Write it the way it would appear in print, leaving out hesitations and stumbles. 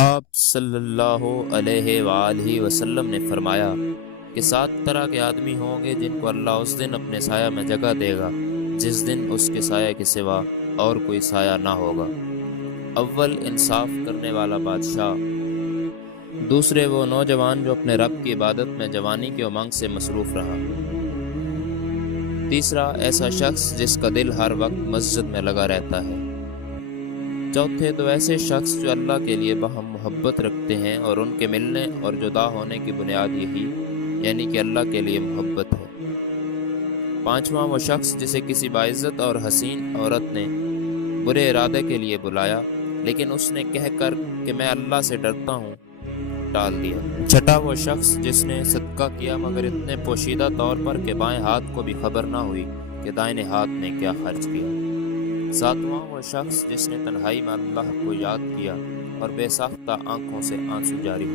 آپ صلی اللہ علیہ وآلہ وسلم نے فرمایا کہ 7 طرح کے آدمی ہوں گے جن کو اللہ اس دن اپنے سایہ میں جگہ دے گا جس دن اس کے سایہ کے سوا اور کوئی سایہ نہ ہوگا۔ اول، انصاف کرنے والا بادشاہ۔ دوسرے، وہ نوجوان جو اپنے رب کی عبادت میں جوانی کے امنگ سے مصروف رہا۔ تیسرا، ایسا شخص جس کا دل ہر وقت مسجد میں لگا رہتا ہے۔ چوتھے، تو ایسے شخص جو اللہ کے لیے باہم محبت رکھتے ہیں اور ان کے ملنے اور جدا ہونے کی بنیاد یہی یعنی کہ اللہ کے لیے محبت ہے۔ پانچواں، وہ شخص جسے کسی باعزت اور حسین عورت نے برے ارادے کے لیے بلایا لیکن اس نے کہہ کر کہ میں اللہ سے ڈرتا ہوں ٹال دیا۔ چھٹا، وہ شخص جس نے صدقہ کیا مگر اتنے پوشیدہ طور پر کہ بائیں ہاتھ کو بھی خبر نہ ہوئی کہ دائیں ہاتھ نے کیا خرچ کیا۔ ساتواں، وہ شخص جس نے تنہائی میں اللہ کو یاد کیا اور بے ساختہ آنکھوں سے آنسو جاری